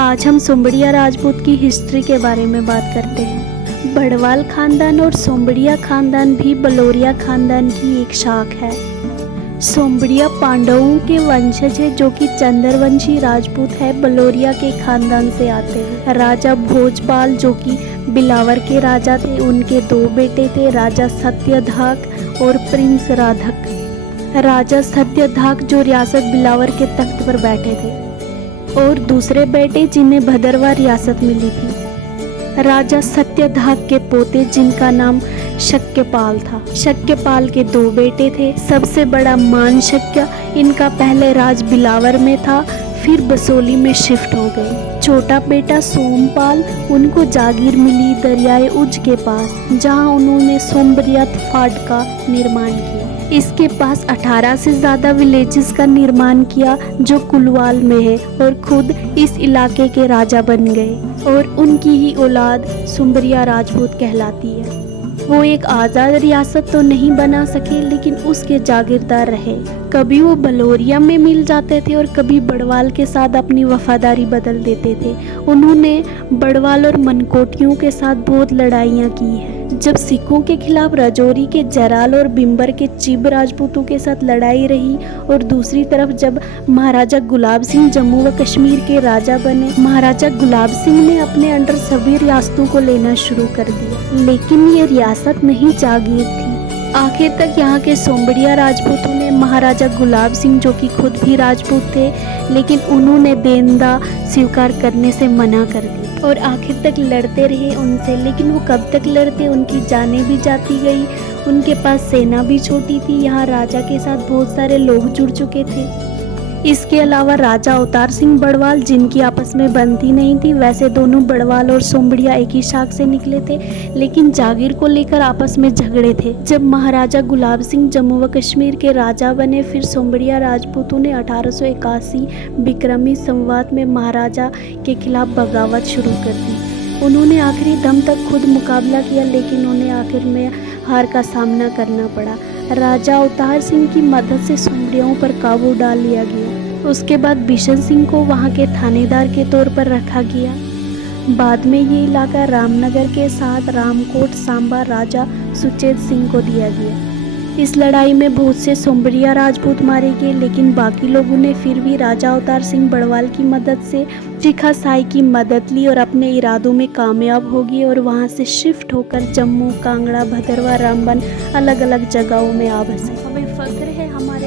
आज हम सोमबड़िया राजपूत की हिस्ट्री के बारे में बात करते हैं। बड़वाल खानदान और सोमबड़िया खानदान भी बलोरिया खानदान की एक शाख है। सोमबड़िया पांडवों के वंशज है जो कि चंद्रवंशी राजपूत है, बलोरिया के खानदान से आते हैं। राजा भोजपाल जो कि बिलावर के राजा थे, उनके दो बेटे थे, राजा सत्यधाक और प्रिंस राधक। राजा सत्यधाक जो रियासत बिलावर के तख्त पर बैठे थे और दूसरे बेटे जिन्हें भदरवा रियासत मिली थी। राजा सत्यधाक के पोते जिनका नाम शक्यपाल था। शक्यपाल के दो बेटे थे, सबसे बड़ा मानशक्य, इनका पहले राज बिलावर में था, फिर बसोली में शिफ्ट हो गए। छोटा बेटा सोमपाल, उनको जागीर मिली दरियाए उज के पास, जहां उन्होंने सोमबड़िया फाट का निर्माण किया। इसके पास 18 से ज़्यादा विलेजेस का निर्माण किया जो कुलवाल में है, और खुद इस इलाके के राजा बन गए, और उनकी ही औलाद सोमबड़िया राजपूत कहलाती है। वो एक आज़ाद रियासत तो नहीं बना सके, लेकिन उसके जागीरदार रहे। कभी वो बलोरिया में मिल जाते थे और कभी बड़वाल के साथ अपनी वफादारी बदल देते थे। उन्होंने बड़वाल और मनकोटियों के साथ बहुत लड़ाइयाँ की हैं। जब सिखों के खिलाफ राजौरी के जराल और बिंबर के चिब राजपूतों के साथ लड़ाई रही, और दूसरी तरफ जब महाराजा गुलाब सिंह जम्मू व कश्मीर के राजा बने, महाराजा गुलाब सिंह ने अपने अंडर सभी रियासतों को लेना शुरू कर दिया, लेकिन ये रियासत नहीं जागीर थी। आखिर तक यहाँ के सोमबड़िया राजपूतों ने महाराजा गुलाब सिंह जो कि खुद भी राजपूत थे, लेकिन उन्होंने देनदा स्वीकार करने से मना कर दिया, और आखिर तक लड़ते रहे उनसे। लेकिन वो कब तक लड़ते, उनकी जानें भी जाती गई, उनके पास सेना भी छोटी थी, यहाँ राजा के साथ बहुत सारे लोग जुड़ चुके थे। इसके अलावा राजा अवतार सिंह बड़वाल, जिनकी आपस में बनती नहीं थी, वैसे दोनों बड़वाल और सोमबड़िया एक ही शाख से निकले थे, लेकिन जागीर को लेकर आपस में झगड़े थे। जब महाराजा गुलाब सिंह जम्मू व कश्मीर के राजा बने, फिर सोमबड़िया राजपूतों ने 1881 बिक्रमी संवत में महाराजा के खिलाफ बगावत शुरू कर दी। उन्होंने आखिरी दम तक खुद मुकाबला किया, लेकिन उन्हें आखिर में हार का सामना करना पड़ा। राजा अवतार सिंह की मदद से सोमबड़ियों पर काबू डाल लिया गया। उसके बाद बिशन सिंह को वहां के थानेदार के तौर पर रखा गया। बाद में ये इलाका रामनगर के साथ रामकोट सांबा राजा सुचेत सिंह को दिया गया। इस लड़ाई में बहुत से सोमबड़िया राजपूत मारे गए, लेकिन बाकी लोगों ने फिर भी राजा अवतार सिंह बड़वाल की मदद से चिखा साई की मदद ली और अपने इरादों में कामयाब हो गए, और वहां से शिफ्ट होकर जम्मू, कांगड़ा, भदरवा, रामबन अलग अलग जगहों में आ बसे। हमें फख्र है हमारे